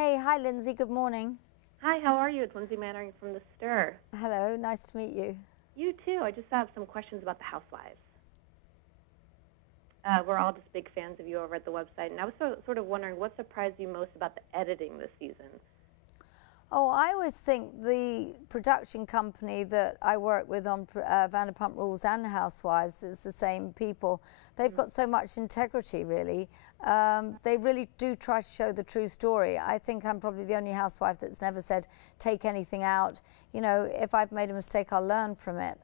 Hey, hi Lindsay, good morning. Hi, how are you? It's Lindsay Mannering from The Stir. Hello, nice to meet you. You too. I just have some questions about the Housewives. We're all just big fans of you over at the website, and I was sort of wondering what surprised you most about the editing this season? Oh, I always think the production company that I work with on Vanderpump Rules and The Housewives is the same people. They've got so much integrity, really. They really do try to show the true story. I think I'm probably the only housewife that's never said, take anything out. You know, if I've made a mistake, I'll learn from it.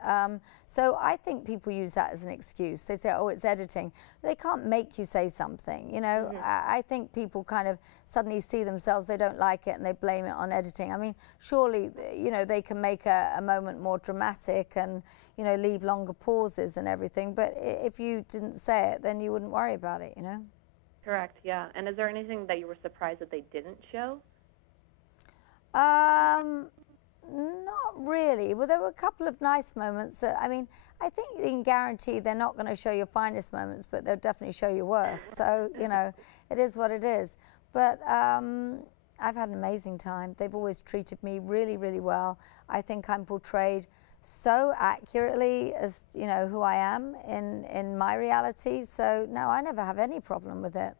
So I think people use that as an excuse. They say, oh, it's editing. They can't make you say something, you know. I think people kind of suddenly see themselves, they don't like it, and they blame it on editing. I mean, surely, you know, they can make a moment more dramatic and, you know, leave longer pauses and everything. But if you didn't say it, then you wouldn't worry about it, you know. Correct, yeah. And is there anything that you were surprised that they didn't show? Not really. Well, there were a couple of nice moments. I mean, I think you can guarantee they're not going to show your finest moments, but they'll definitely show your worst. So, you know, it is what it is. But I've had an amazing time. They've always treated me really, really well. I think I'm portrayed so accurately as, you know, who I am in my reality. So, no, I never have any problem with it.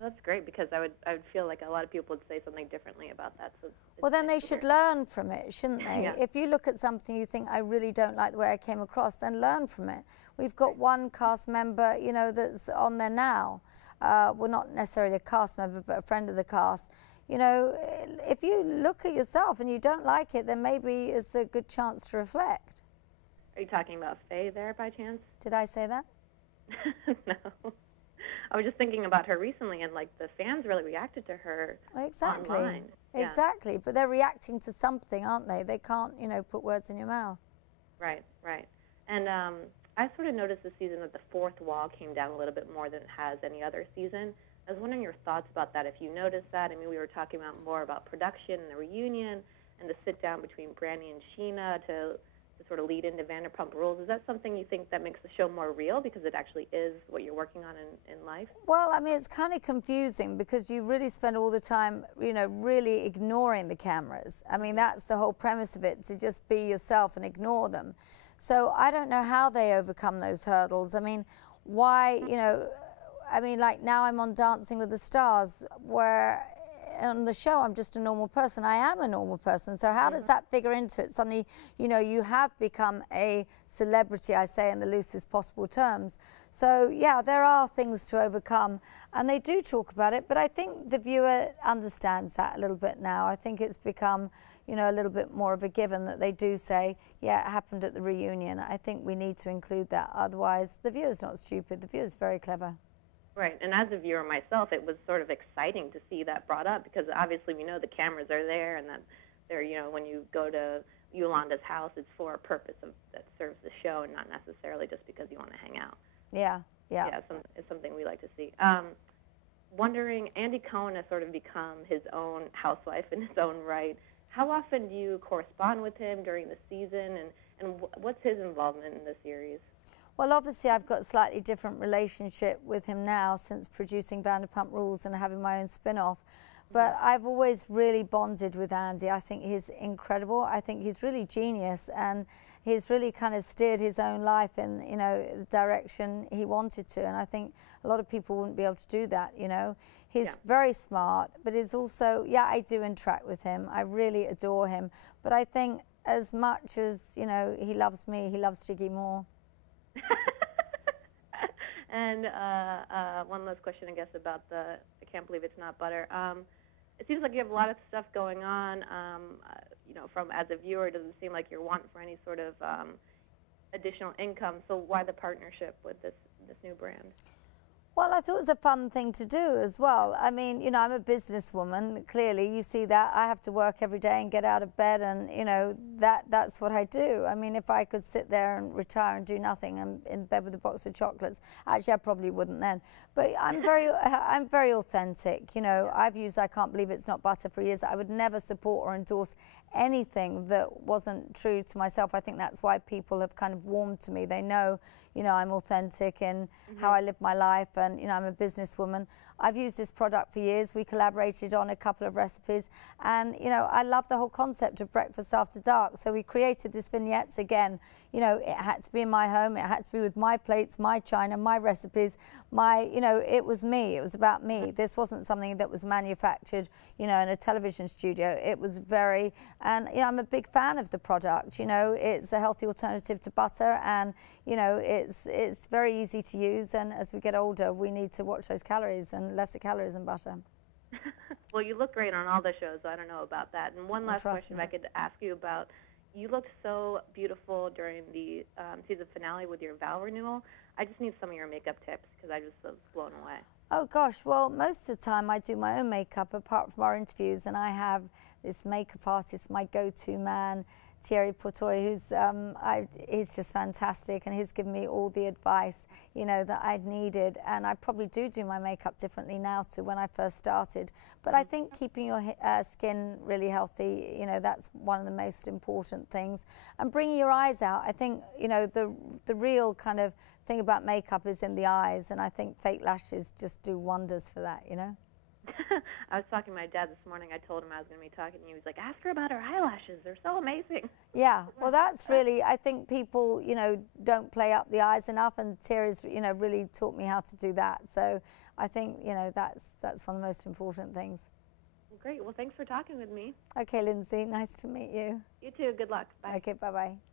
That's great, because I would feel like a lot of people would say something differently about that. So well, then they should learn from it, shouldn't they? Yeah. If you look at something you think, I really don't like the way I came across, then learn from it. We've got one cast member, you know, that's on there now. Well, not necessarily a cast member, but a friend of the cast. You know, if you look at yourself and you don't like it, then maybe it's a good chance to reflect. Are you talking about Faye there by chance? Did I say that? No. I was just thinking about her recently, and like the fans really reacted to her online. Yeah. Exactly, but they're reacting to something, aren't they? They can't, you know, put words in your mouth. Right, right. And I sort of noticed this season that the fourth wall came down a little bit more than it has any other season. I was wondering your thoughts about that, if you noticed that. I mean, we were talking about more about production and the reunion and the sit-down between Brandy and Sheena to sort of lead into Vanderpump Rules. Is that something you think that makes the show more real, because it actually is what you're working on in life? Well, I mean, it's kind of confusing because you really spend all the time, you know, really ignoring the cameras. I mean, that's the whole premise of it, to just be yourself and ignore them. So I don't know how they overcome those hurdles. I mean, why, you know, I mean, like now I'm on Dancing with the Stars, where on the show I'm just a normal person. I am a normal person. So how does that figure into it? Suddenly, you know, you have become a celebrity, I say in the loosest possible terms. So yeah, there are things to overcome, and they do talk about it, but I think the viewer understands that a little bit now. I think it's become, you know, a little bit more of a given that they do say, yeah, it happened at the reunion. I think we need to include that. Otherwise, the viewer's not stupid. The viewer's very clever. Right, and as a viewer myself, it was sort of exciting to see that brought up, because obviously we know the cameras are there, and that they're, you know, when you go to Yolanda's house, it's for a purpose that serves the show, and not necessarily just because you want to hang out. Yeah. Yeah, it's something we like to see. Wondering, Andy Cohen has sort of become his own housewife in his own right. How often do you correspond with him during the season, and what's his involvement in the series? Well, obviously, I've got a slightly different relationship with him now since producing Vanderpump Rules and having my own spin-off. But I've always really bonded with Andy. I think he's incredible. I think he's really genius, and he's really kind of steered his own life in, you know, the direction he wanted to. And I think a lot of people wouldn't be able to do that, you know. He's very smart, but he's also, yeah, I do interact with him. I really adore him. But I think as much as, you know, he loves me, he loves Jiggy more. And one last question, I guess, about I can't believe it's not butter. It seems like you have a lot of stuff going on. You know, from as a viewer, it doesn't seem like you're wanting for any sort of additional income. So why the partnership with this new brand? Well, I thought it was a fun thing to do as well. I mean, you know, I'm a businesswoman. Clearly, you see that. I have to work every day and get out of bed, and, you know, that's what I do. I mean, if I could sit there and retire and do nothing and in bed with a box of chocolates, actually, I probably wouldn't then. But I'm very authentic. You know, I've used I Can't Believe It's Not Butter for years. I would never support or endorse anything that wasn't true to myself. I think that's why people have kind of warmed to me. They know, you know, I'm authentic in how I live my life, and, you know, I'm a businesswoman. I've used this product for years. We collaborated on a couple of recipes, and, you know, I love the whole concept of breakfast after dark. So we created this vignettes again. You know, it had to be in my home. It had to be with my plates, my china, my recipes, you know, it was me. It was about me. This wasn't something that was manufactured, you know, in a television studio. It was very, and, you know, I'm a big fan of the product. You know, it's a healthy alternative to butter, and, you know, it's very easy to use. And as we get older, we need to watch those calories, and lesser calories than butter. Well, you look great on all the shows, so I don't know about that. And one last question, if I could ask you about, you looked so beautiful during the season finale with your vow renewal. I just need some of your makeup tips because I just was blown away. Oh gosh, well, most of the time I do my own makeup apart from our interviews, and I have this makeup artist, my go-to man, Thierry Portoy, he's just fantastic, and he's given me all the advice, you know, that I'd needed. And I probably do my makeup differently now to when I first started. But I think keeping your skin really healthy, you know, that's one of the most important things. And bringing your eyes out. I think, you know, the real kind of thing about makeup is in the eyes, and I think fake lashes just do wonders for that, you know. I was talking to my dad this morning. I told him I was going to be talking to you. He was like, ask her about her eyelashes. They're so amazing. Yeah, well, that's really, I think people, you know, don't play up the eyes enough, and Thierry's, you know, really taught me how to do that. So I think, you know, that's one of the most important things. Great. Well, thanks for talking with me. Okay, Lindsay, nice to meet you. You too. Good luck. Bye. Okay, bye-bye.